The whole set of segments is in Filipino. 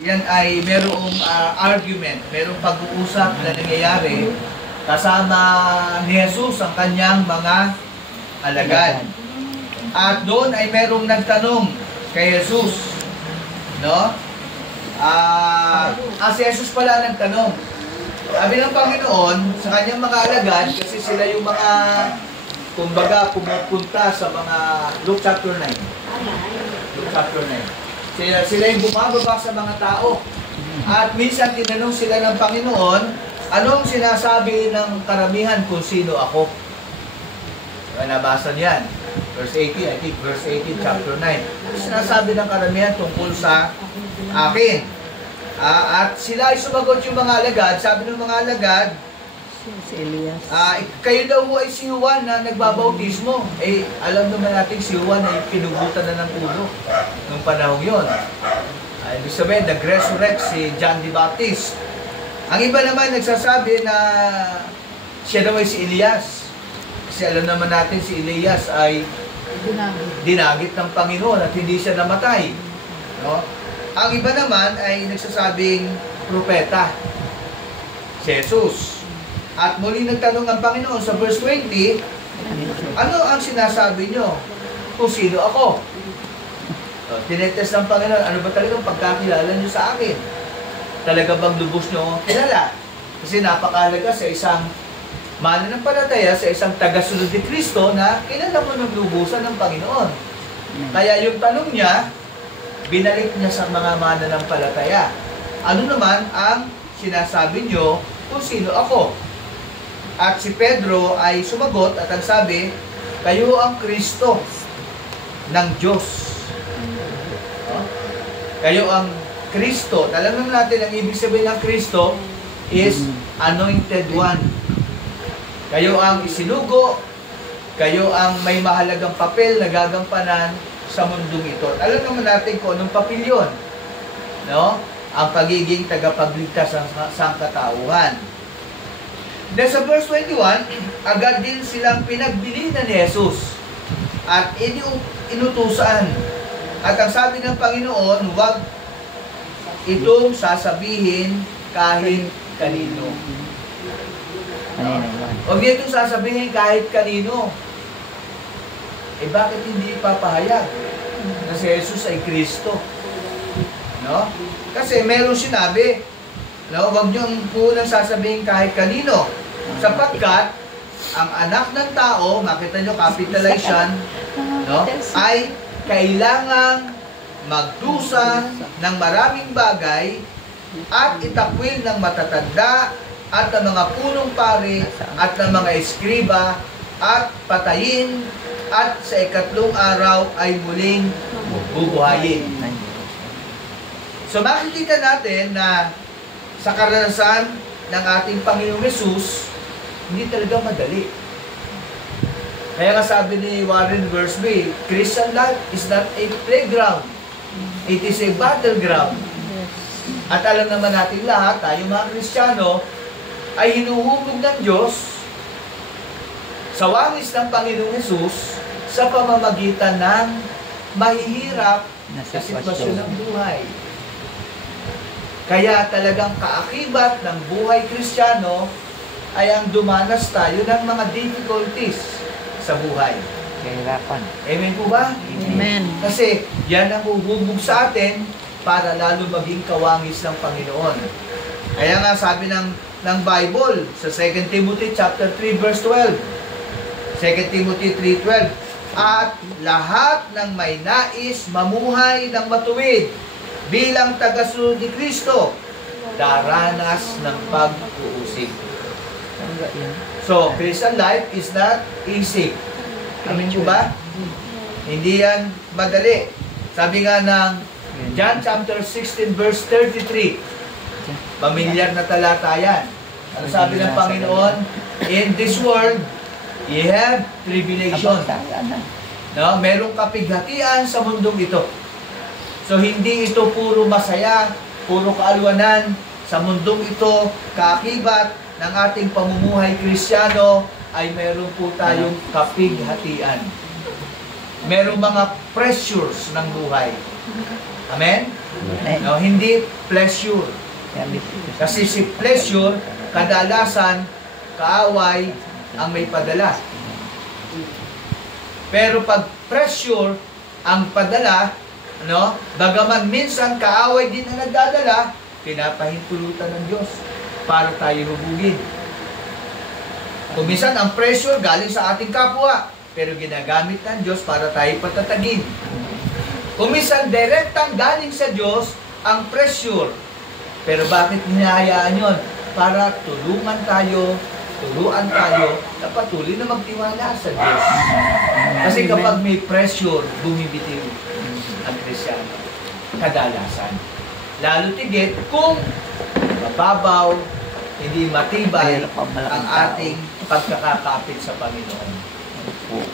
Yan ay merong argument, merong pag-uusap na nangyayari kasama ni Jesus ang kanyang mga alagad. At doon ay merong nagtanong kay Jesus, no? Si Jesus pala nagtanong. Sabi ng Panginoon sa kanyang mga alagad, kasi sila yung mga, kumbaga, pumupunta sa mga Luke chapter 9. Luke chapter 9. Sila yung bumababa sa mga tao. At minsan tinanong sila ng Panginoon, anong sinasabi ng karamihan kung sino ako? Nabasa niyan. Verse 18, I think verse 18, chapter 9. Sinasabi ng karamihan tungkol sa akin. At sila ay sumagot yung mga alagad. Sabi ng mga alagad, si Elias. Kayo daw ay si Juan na nagbabautismo. Alam naman natin si Juan ay pinugutan na ng ulo nung panahon yun. Ibig sabihin, nag-resurrect si John the Baptist. Ang iba naman nagsasabi na siya daw ay si Elias. Kasi alam naman natin si Elias ay dinagit ng Panginoon at hindi siya namatay. No? Ang iba naman ay nagsasabing propeta, si Jesus. At muli nagtanong ang Panginoon sa verse 20, ano ang sinasabi nyo kung sino ako? Tinetest ng Panginoon, ano ba talagang pagkakilala nyo sa akin? Talaga bang lubos nyo akong kilala? Kasi napakalaga sa isang mananampalataya, sa isang tagasunod ni Kristo na kilala mo ng lubusan ng Panginoon. Kaya yung tanong niya, binalik niya sa mga mananampalataya. Ano naman ang sinasabi nyo kung sino ako? At si Pedro ay sumagot at ang sabi, kayo ang Kristo ng Diyos. Kayo ang Kristo. Talagang natin ang ibig sabihin ng Kristo is anointed one. Kayo ang isinugo, kayo ang may mahalagang papel na gagampanan sa mundong ito. Alam naman natin kung anong papel yun. No? Ang pagiging tagapagligtas ng sangkatauhan. Then sa verse 21, agad din silang pinagbilinan ni Jesus at inutusan. At ang sabi ng Panginoon, huwag itong sasabihin kahit kanino. Huwag itong sasabihin kahit kanino. Bakit hindi ipapahayag na si Jesus ay Kristo? No? Kasi meron sinabi, no, huwag niyong unang sasabihin kahit kanino. Sapagkat ang anak ng tao, makita nyo, capitalization, no, ay kailangang magdusa ng maraming bagay at itakwil ng matatanda at ng mga punong pari at ng mga eskriba at patayin at sa ikatlong araw ay muling bubuhayin. So makikita natin na sa karanasan ng ating Panginoong Hesus, hindi talaga madali. Kaya nga sabi ni Warren Wiersbe, Christian life is not a playground. It is a battleground. At alam naman natin lahat, tayo mga Kristiyano, ay hinuhubog ng Diyos sa wangis ng Panginoong Hesus sa pamamagitan ng mahihirap na sitwasyon ng buhay. Kaya talagang kaakibat ng buhay Kristiyano ay ang dumanas tayo ng mga difficulties sa buhay. Kahirapan. Amen po ba? Amen. Kasi yan ang huhubog sa atin para lalo maging kawangis ng Panginoon. Kaya nga sabi ng Bible sa 2 Timothy chapter 3 verse 12. 2 Timothy 3:12. At lahat ng may nais mamuhay ng matuwid bilang tagasunod ni Kristo, daranas ng pag-uusig. So, Christian life is not easy. Amin po ba? Hindi yan madali. Sabi nga ng John chapter 16 verse 33, pamilyar na talata yan. Ano sabi ng Panginoon? In this world, you have tribulation. No? Merong kapighatian sa mundong ito. So, hindi ito puro masaya, puro kaalwanan. Sa mundong ito, kaakibat ng ating pamumuhay Kristiyano ay meron po tayong kapighatian. Merong mga pressures ng buhay. Amen? No, hindi pleasure. Kasi si pleasure, kadalasan, kaaway ang may padala. Pero pag pressure ang padala, no, bagaman minsan kaaway din ang nagdadala, pinapahintulutan ng Diyos para tayo hubugin. Kung minsan ang pressure galing sa ating kapwa, pero ginagamit ng Diyos para tayo patatagin. Kung minsan direktang galing sa Diyos ang pressure, pero bakit hinahayaan yun? Para tulungan tayo, turuan tayo na patuloy na magtiwala sa Diyos. Kasi kapag may pressure, bumibitiw ang Kristyano. Kadalasan. Lalo tigit kung mababaw, hindi matibay ang ating pagkakakapit sa Panginoon.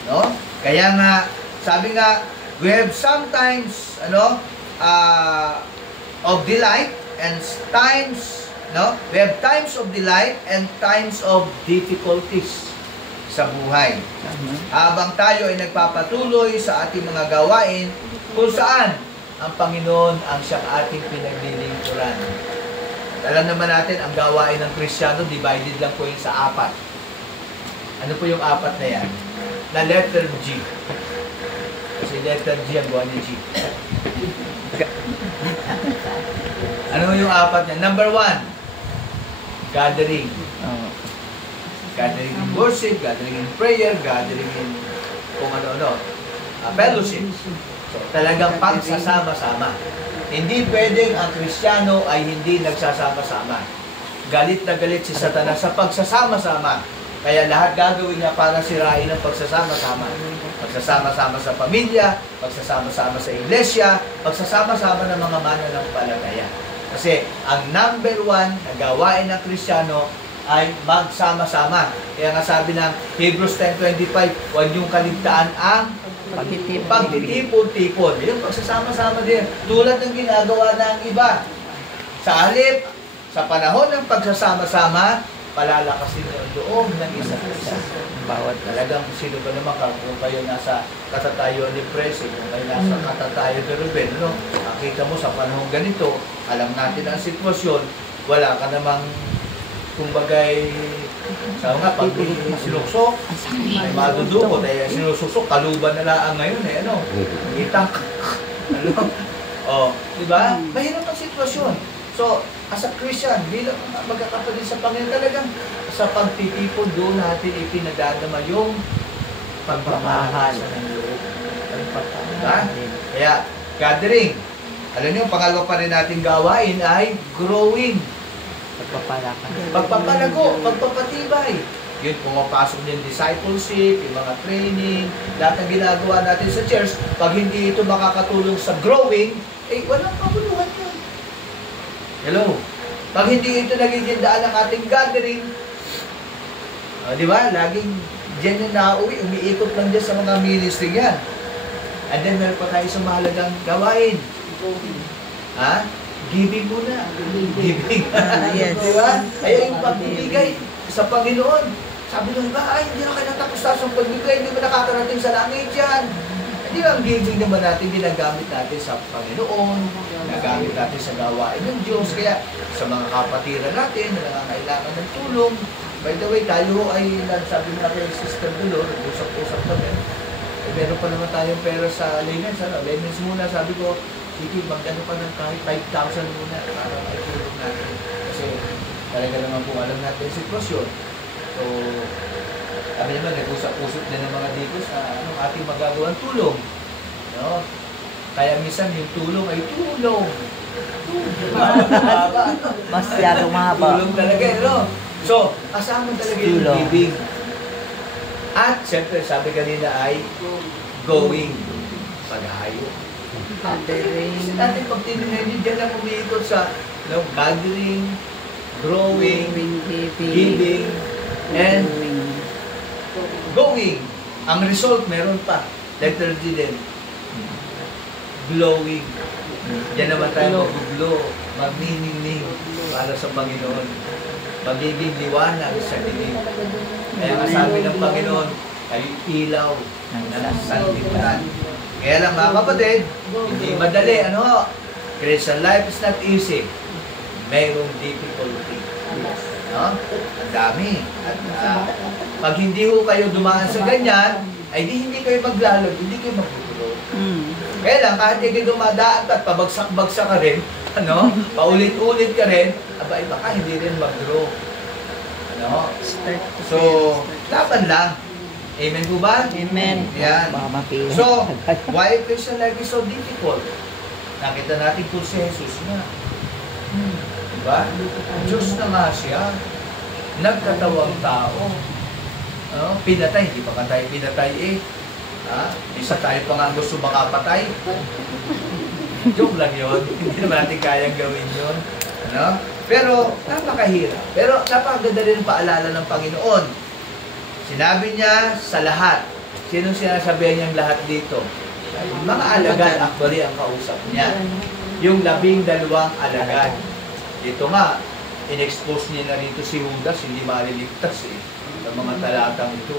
No? Kaya nga, sabi nga, we have sometimes, of delight and times, no? We have times of delight and times of difficulties sa buhay. Habang tayo ay nagpapatuloy sa ating mga gawain, kung saan ang Panginoon ang siyang ating pinaglilingkuran. Alam naman natin, ang gawain ng Kristyano, divided lang po yun sa 4. Ano po yung 4 na yan? Na letter G. Kasi letter G ang gawa ni G. Ano yung 4 niya? Number 1, gathering. Gathering in worship, gathering in prayer, gathering in kung ano-ano. Fellowship. So, talagang pagsasama-sama. Hindi pwedeng ang Kristyano ay hindi nagsasama-sama. Galit na galit si Satanas sa pagsasama-sama. Kaya lahat gagawin niya para sirain ang pagsasama-sama. Pagsasama-sama sa pamilya, pagsasama-sama sa iglesia, pagsasama-sama ng mga mananampalataya. Kasi ang number 1 na gawain ng Kristyano ay magsama-sama. Kaya nga sabi ng Hebrews 10:25, huwag niyong kaligtaan ang pagtitipon-tipon. Yung pagsasama-sama din. Tulad ng ginagawa ng iba. Sa halip, sa panahon ng pagsasama-sama, palalakasin yung loob ng isa't isa. Bawat talagang sino ba naman kung kayo nasa Katatayo ni Presi, kung kayo nasa Katatayo ni Ruben, no? Nakita mo sa panahon ganito, alam natin ang sitwasyon, wala ka namang kumbagay, sabi nga, pag sinuksok, ay madudukot, ay sinususok, kaluban na lang ngayon, ano, itak, ano, diba? Mahirap ang sitwasyon. So, as a Christian, bilang magkakapatid sa Panginoon, talagang sa pagtitipon doon natin ipinadadama yung pagmamahal ng loob. Diba? Kaya, gathering. Alam niyo, pangalawa pa rin natin gawain ay growing. Pagpapalago, pagpapatibay. Yun, pumapasok din discipleship, yung mga training, lahat ng ginagawa natin sa church. Pag hindi ito makakatulong sa growing, walang kabuluhan yun. Hello? Pag hindi ito nagiging daan ng ating gathering, di ba? Laging dyan yung nauwi, umiikot lang dyan sa mga ministry yan. And then meron pa tayo sa mahalagang gawain. Ha? Giving muna. Giving. Yes. Diba? Ay, yung pagbibigay sa Panginoon. Sabi ng iba, ay, hindi na kayo natapos-tapos ang pagbibigay, hindi mo nakakarating sa langit yan. Hindi ang giving naman natin, ginagamit natin sa Panginoon, ginagamit natin sa gawain ng Diyos. Kaya sa mga kapatiran natin na nangangailangan ng tulong, by the way, tayo ay nagsabi na kay Sister Dolor, usap-usap kami. Meron pa naman tayong pera sa Lemens. Lemens muna, sabi ko, sige, magkano pa ng kahit 5,000 muna para maitulong natin. Kasi talaga naman po alam natin yung sitwasyon. So, kami naman, nag-usap-usap din ng mga dito sa ating magagawang tulong. No? Kaya minsan yung tulong ay tulong. Masyadong mahaba. Tulong talaga, no? So, kasama talaga yung giving. At, siyempre, sabi kanina ay going. Pag-ayo. Kasi natin pag tinignan nyo, dyan lang umiikot sa gathering, growing, giving, and going. Ang result, meron pa. Letter G din. Glowing. Diyan naman tayo mag-glow, mag-meaning para sa Panginoon. Magiging liwanag sa dilim. Kaya nga sabi ng Panginoon, kayo ilaw na sanlibutan. Kaya lang mga kapatid, hindi madali, Christian life is not easy. Mayroong difficulty. No? Ang dami. At pag hindi ho kayo dumaan sa ganyan, ay hindi kayo maglalog, hindi kayo magtutulog. Kaya lang, kahit hindi kayo dumadaan at pabagsak-bagsak ka rin, ano? Paulit-ulit ka rin, abay, baka hindi rin mag-grow. Ano? So, laban lang. Amen po ba? Amen. Yan. Baka mapili. So, why Christian life is so difficult? Nakita natin po si Jesus na. Diba? Diyos na nga siya. Nagkatawang tao. Pinatay, hindi pa ka tayo pinatay eh. Isa tayo pa nga gusto makapatay. Joke lang yun. Hindi naman natin kayang gawin yun. Ano? Pero napakahirap. Pero napakaganda rin paalala ng Panginoon. Sinabi niya sa lahat. Sinong sinasabihan niyang lahat dito? Mga alagad actually ang kausap niya. Yung 12 alagad. Ito nga, in-expose niya na rito si Judas, hindi maliligtas eh. Sa mga talatang ito.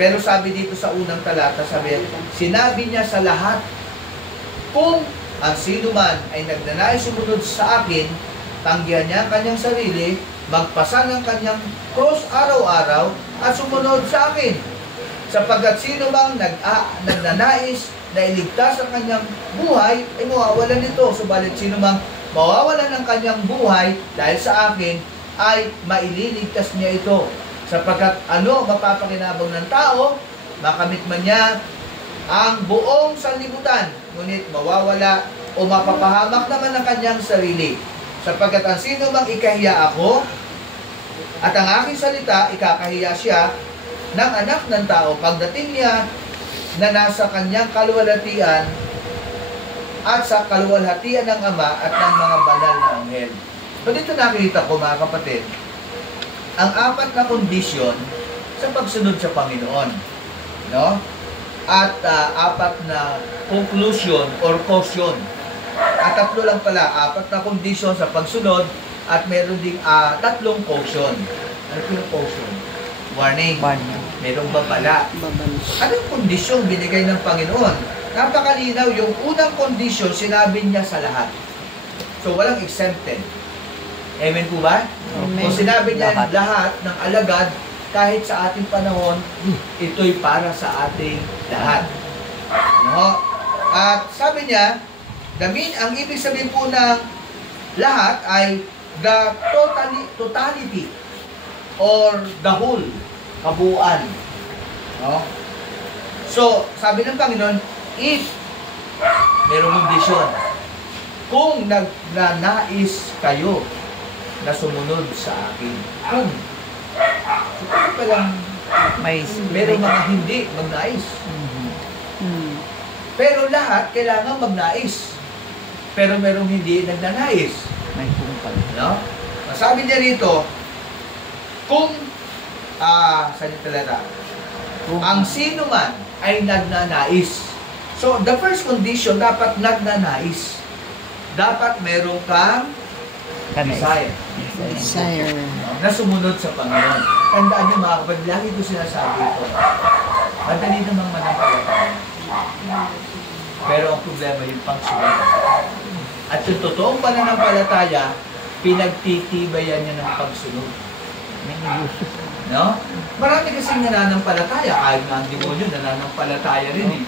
Pero sabi dito sa unang talata, sinabi niya sa lahat, kung ang sino man ay nagnanais sumunod sa akin, tanggihan niya ang kanyang sarili, magpasa ng kanyang cross araw-araw at sumunod sa akin. Sapagkat sino bang nagnanais na iligtas ang kanyang buhay, ay mawawalan nito. Subalit sino mang mawawalan ng kanyang buhay dahil sa akin, ay maililigtas niya ito. Sapagkat mapapakinabang ng tao, makamit man niya ang buong sanlibutan, ngunit mawawala o mapapahamak naman ng kanyang sarili. Sapagkat ang sino mang ikahiya ako, at ang aking salita, ikakahiya siya ng anak ng tao pagdating niya na nasa kanyang kaluwalhatian at sa kaluwalhatian ng Ama at ng mga banal na anghel. So dito nakikita ko mga kapatid, ang 4 na kondisyon sa pagsunod sa Panginoon. No? At 4 na conclusion or caution. At 3 lang pala, 4 na kondisyon sa pagsunod at meron ding 3 caution. Ano yung caution? Warning. Merong babala. Anong kondisyon binigay ng Panginoon? Napakalinaw, yung unang kondisyon sinabi niya sa lahat. So walang exempted. Amen po ba? Amen. Kung sinabi niya lahat ng alagad, kahit sa ating panahon, ito'y para sa ating lahat. No? At sabi niya, ang ibig sabihin po ng lahat ay the totality or the whole, kabuuan. No? So, sabi ng Panginoon, if merong kondisyon, kung nagnanais kayo na sumunod sa akin, kung so, palang merong mga hindi magnais. Pero lahat kailangan magnais. Pero merong hindi nagnanais. May kumpal. No? Sabi niya rito, kung ang sino man ay nagnanais. So, the first condition, dapat nagnanais. Dapat meron kang desire. Na sumunod sa Panginoon. Tandaan niyo mga kapatid, lagi ko sinasabi ito. Madali namang manampalataya. Pero ang problema yung pagsunod. At yung totoong pananampalataya, pinagtitibayan niya ng pagsunod. No? Marami kasing nananampalataya. Kahit nga ang demonyo, nananampalataya rin eh.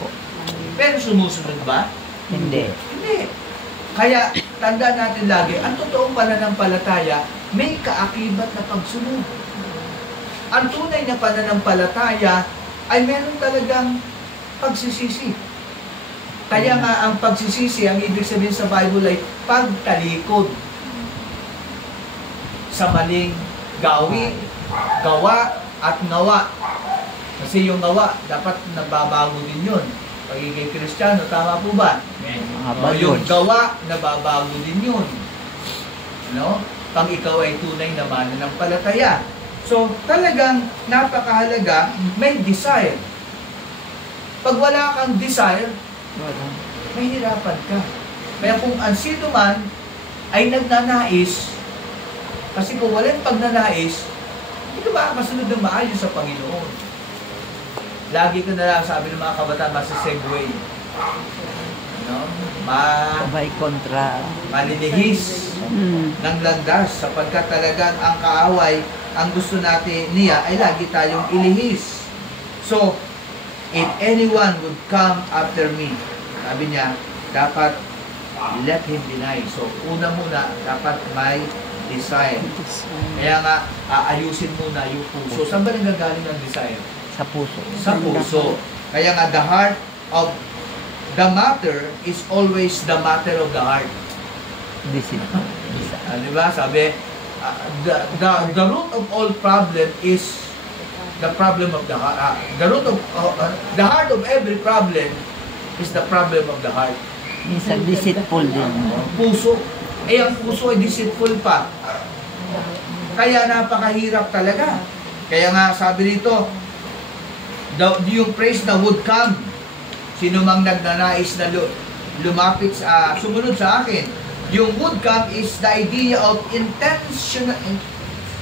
Pero sumusunod ba? Hindi. Hindi. Kaya, tandaan natin lagi, ang totoong pananampalataya, may kaakibat na pagsunod. Ang tunay na pananampalataya ay meron talagang pagsisisi. Kaya nga ang pagsisisi, ang ibig sabihin sa Bible ay pagtalikod sa maling gawa at ngawa. Kasi yung ngawa, dapat nababago din yun. Pagiging Kristiyano, tama po ba? Yung gawa, nababago din yun. No? Pang ikaw ay tunay na mananampalataya. So, talagang napakahalaga, may desire. Pag wala kang desire, mahirapan ka. Kaya kung ang sino man ay nagnanais, kasi kung walang pagnanais, hindi ka makakasunod ng maayos sa Panginoon. Lagi ko na lang sabi ng mga kabataan, masa segue. no? Sabay kontra. Malilihis ng landas sapagkat talagang ang kaaway, ang gusto natin niya ay lagi tayong ilihis. So, if anyone would come after me, sabi niya, dapat let him deny. So, una muna, dapat may desire. Kaya nga, aayusin muna yung puso. Saan ba nagagaling ang desire? Sa puso. Sa puso. Kaya nga, the heart of the matter is always the matter of the heart. Diba? Sabi, the root of all problem is the problem of the heart. The root of the heart of every problem is the problem of the heart. Minsan deceitful din. Puso. Ang puso ay deceitful pa. Kaya napakahirap talaga. Kaya nga sabi dito, yung praise na would come, sino mang nagnanais na lumapit sumunod sa akin. Yung would come is the idea of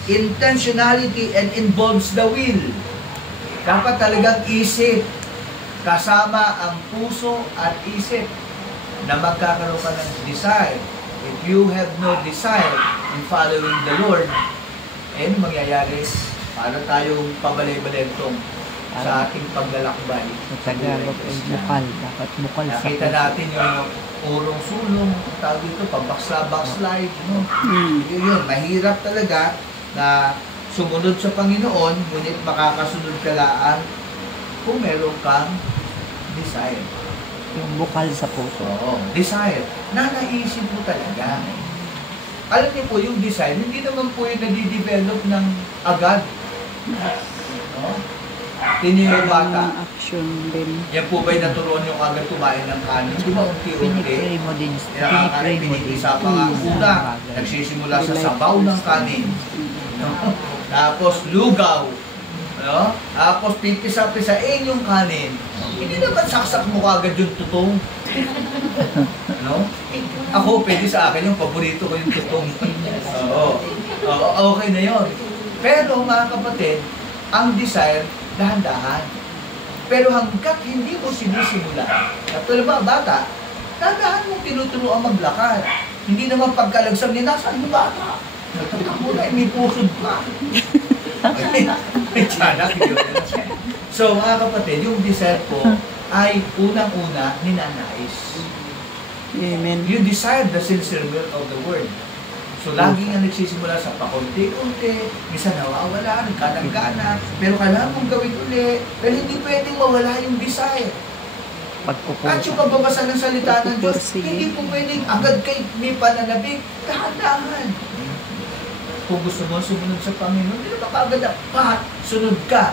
intentionality and involves the will. Dapat talagang isip, kasama ang puso at isip na magkakaroon ka ng desire. If you have no desire in following the Lord, ano mangyayari? Para tayong pabalay-balentong sa ating paglalakbay. Sa Tagalog ay bukal. Dapat bukal sa puso. Nakita natin yung urong sulong, tawag dito, pabaksa-backslide. No? Yun, mahirap talaga na sumunod sa Panginoon, ngunit makakasunod ka laan kung meron kang desire. Yung bukal sa puso. Oo, desire. Nanaisip mo talaga. Alam niyo po, yung desire, hindi naman po yung nadidevelop ng agad. No? Tinili bata. Action din. Yan po ba'y naturuan yung agad kumain ng kanin? Di ba unti-unti? Pinipray mo din. Pinipray mo din. Pinipisa pa nga una. Nagsisimula sa sabaw ng kanin. No? Tapos lugaw. No? Tapos pipisa-pisain yung kanin. Hindi naman saksak mo kagad yung tutong. No? Ako, pwede sa akin yung paborito ko yung tutong. Oo. Okay na yun. Pero mga kapatid, ang desire, dahan-dahan. Pero hanggat hindi mo sinisimula, katulad ba, bata, dahan-dahan mong tinuturuan maglakad. Hindi naman pagkalagsam niya, nasaan yung bata? Nagtatakbo na, may pusod pa. May tiyanak yun. So mga kapatid, yung desire ko ay unang-una ninanais. Amen. You desire the sincere will of the word. So, lagi nga nagsisimula sa pakunti-unti, minsan nawawala, nagkanang-gana, pero kailangan mong gawin ulit. Pero hindi pwedeng mawala yung desire. At yung pagbabasa ng salita ng Diyos, hindi po pwedeng agad kay may pananabik, dahan-dahan. Kung gusto mo sumunod sa Panginoon, hindi naman kaagad na, sunod ka.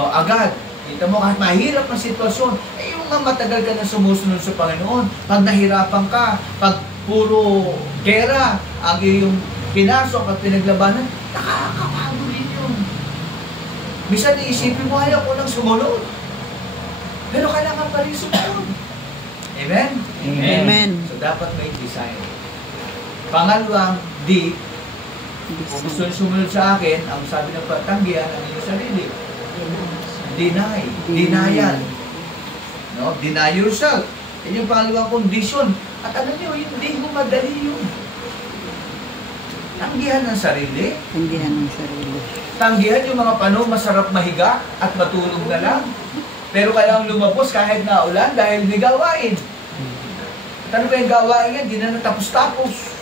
No, agad. Kita mo, kahit mahirap ang sitwasyon, yung nga matagal ka na sumusunod sa Panginoon, pag nahirapan ka, pag puro gera ang iyong pinasok at pinaglabanan, nakakapagod din yun. Minsan iisipin mo, ayaw ko lang sumunod. Pero kailangan pa rin sumunod. Amen? Amen. So dapat may desire. Pangalawang, kung gusto nyo sumunod sa akin, ang sabi ng patanggihan ang inyong sarili. Deny. Denial. No? Deny yourself. Yan yung pangalawang kondisyon. At alam nyo, hindi mo madali yun. Tanggihan ng sarili. Tanggihan ng sarili. Tanggihan yung mga panahon masarap mahiga at matulog na lang. Pero kailangang lumabos kahit na ulan dahil may gawain. At ano ba yung gawain yan? Hindi na natapos-tapos.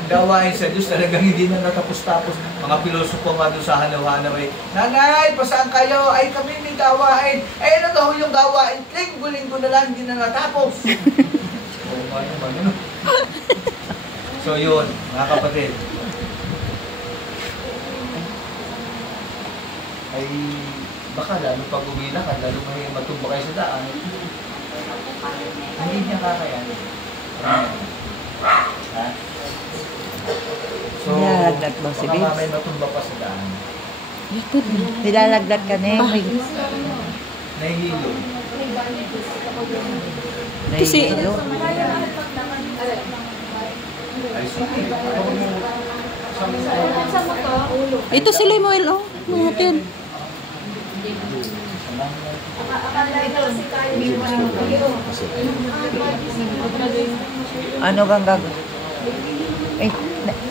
Ang gawain sa Diyos talagang hindi na natapos-tapos. Mga pilosopo nga doon sa hanaw-hanaw ay, Nanay, pasaan kayo? Ay, kami may gawain. Ay, ano daw yung gawain? Linggo-linggo na lang, hindi na natapos. Oo, ano. So, yun, mga kapatid. Ay, baka lalo pag uwi na ka, lalo may matumba kayo sa daan. Hindi niya kakayanin. Ha? So, Nilalagdag ba si baka Vince? may matumba pa sa daan. Nilalagdag ka na eh. Nahihilo. Nahihilo. Ay, sige. Ito si Lemuel, oh. Natin. Ano kang gag... Eh,